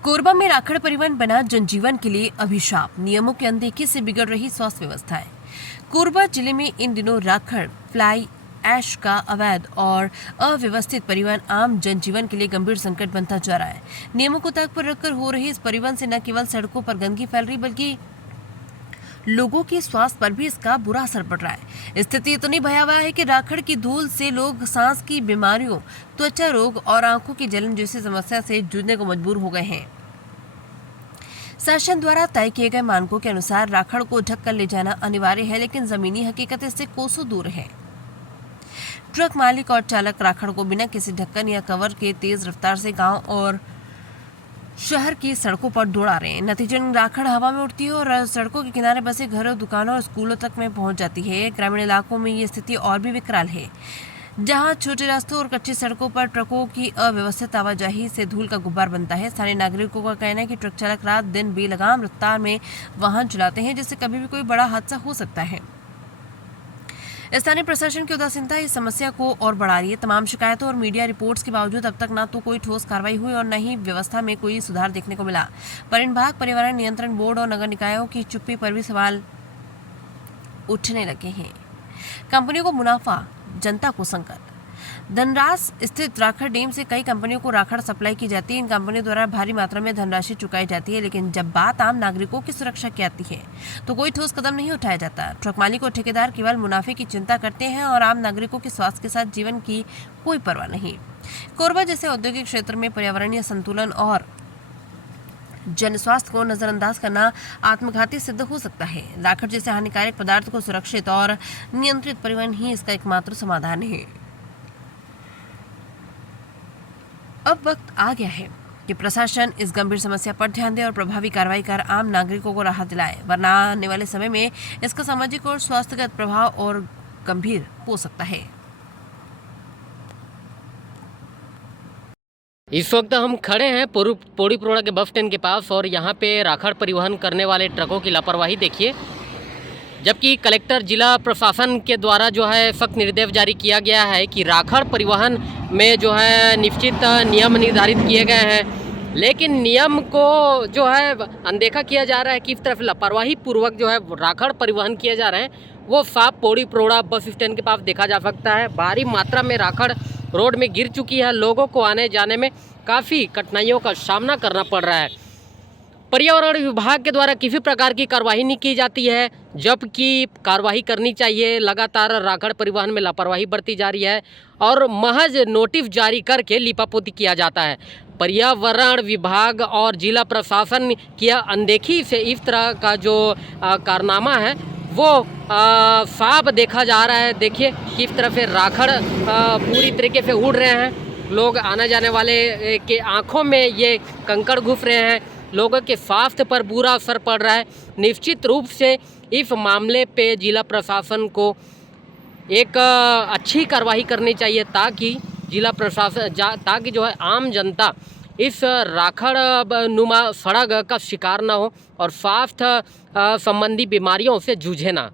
कोरबा में राखड़ परिवहन बना जनजीवन के लिए अभिशाप। नियमों की अनदेखी से बिगड़ रही स्वास्थ्य व्यवस्थाएं। कोरबा जिले में इन दिनों राखड़, फ्लाई ऐश का अवैध और अव्यवस्थित परिवहन आम जनजीवन के लिए गंभीर संकट बनता जा रहा है। नियमों को ताक पर रखकर हो रही इस परिवहन से न केवल सड़कों पर गंदगी फैल रही बल्कि लोगों के स्वास्थ्य पर भी इसका बुरा असर पड़ रहा है। स्थिति इतनी भयावह है कि राखड़ की धूल से लोग सांस की बीमारियों, त्वचा रोग और आंखों की जलन जैसी समस्या से जूझने को मजबूर हो गए हैं। शासन द्वारा तय किए गए मानकों के अनुसार राखड़ को ढक कर ले जाना अनिवार्य है, लेकिन जमीनी हकीकत इससे कोसों दूर है। ट्रक मालिक और चालक राखड़ को बिना किसी ढक्कन या कवर के तेज रफ्तार से गांव और शहर की सड़कों पर दौड़ा रहे हैं। नतीजतन राखड़ हवा में उड़ती है और सड़कों के किनारे बसे घरों, दुकानों और स्कूलों तक में पहुंच जाती है। ग्रामीण इलाकों में ये स्थिति और भी विकराल है, जहां छोटे रास्तों और कच्ची सड़कों पर ट्रकों की अव्यवस्थित आवाजाही से धूल का गुब्बार बनता है। स्थानीय नागरिकों का कहना है कि ट्रक चालक रात दिन बेलगाम रफ्तार में वाहन चलाते हैं, जिससे कभी भी कोई बड़ा हादसा हो सकता है। स्थानीय प्रशासन की उदासीनता इस समस्या को और बढ़ा रही है। तमाम शिकायतों और मीडिया रिपोर्ट्स के बावजूद अब तक न तो कोई ठोस कार्रवाई हुई और न ही व्यवस्था में कोई सुधार देखने को मिला। परिवहन विभाग, पर्यावरण नियंत्रण बोर्ड और नगर निकायों की चुप्पी पर भी सवाल उठने लगे हैं। कंपनियों को मुनाफा, जनता को संकट। धनरास स्थित राखड़ डैम से कई कंपनियों को राखड़ सप्लाई की जाती है। इन कंपनियों द्वारा भारी मात्रा में धनराशि चुकाई जाती है, लेकिन जब बात आम नागरिकों की सुरक्षा की आती है तो कोई ठोस कदम नहीं उठाया जाता। ट्रक मालिक और ठेकेदार केवल मुनाफे की चिंता करते हैं और आम नागरिकों के स्वास्थ्य के साथ जीवन की कोई परवाह नहीं। कोरबा जैसे औद्योगिक क्षेत्र में पर्यावरणीय संतुलन और जन स्वास्थ्य को नजरअंदाज करना आत्मघाती सिद्ध हो सकता है। राखड़ जैसे हानिकारक पदार्थ को सुरक्षित और नियंत्रित परिवहन ही इसका एकमात्र समाधान है। अब वक्त आ गया है कि प्रशासन इस गंभीर समस्या पर ध्यान दे और प्रभावी कार्रवाई कर आम नागरिकों को राहत दिलाए, वरना आने वाले समय में इसका सामाजिक और स्वास्थ्यगत प्रभाव और गंभीर हो सकता है। इस वक्त हम खड़े हैं पौड़ी प्रोड़ा के बस स्टैंड के पास और यहाँ पे राखड़ परिवहन करने वाले ट्रकों की लापरवाही देखिए। जबकि कलेक्टर जिला प्रशासन के द्वारा जो है सख्त निर्देश जारी किया गया है कि राखड़ परिवहन में जो है निश्चित नियम निर्धारित किए गए हैं, लेकिन नियम को जो है अनदेखा किया जा रहा है। किस तरफ लापरवाही पूर्वक जो है राखड़ परिवहन किए जा रहे हैं वो साफ पौड़ी प्रोड़ा बस स्टैंड के पास देखा जा सकता है। भारी मात्रा में राखड़ रोड में गिर चुकी है। लोगों को आने जाने में काफ़ी कठिनाइयों का सामना करना पड़ रहा है। पर्यावरण विभाग के द्वारा किसी प्रकार की कार्रवाई नहीं की जाती है, जबकि कार्रवाई करनी चाहिए। लगातार राखड़ परिवहन में लापरवाही बरती जा रही है और महज नोटिस जारी करके लिपापोती किया जाता है। पर्यावरण विभाग और जिला प्रशासन की अनदेखी से इस तरह का जो कारनामा है वो साफ देखा जा रहा है। देखिए किस तरह से राखड़ पूरी तरीके से उड़ रहे हैं। लोग आने जाने वाले के आँखों में ये कंकड़ घुस रहे हैं। लोगों के स्वास्थ्य पर बुरा असर पड़ रहा है। निश्चित रूप से इस मामले पे जिला प्रशासन को एक अच्छी कार्रवाई करनी चाहिए ताकि जिला प्रशासन ताकि जो है आम जनता इस राखड़ नुमा सड़क का शिकार ना हो और स्वास्थ्य संबंधी बीमारियों से जूझे ना।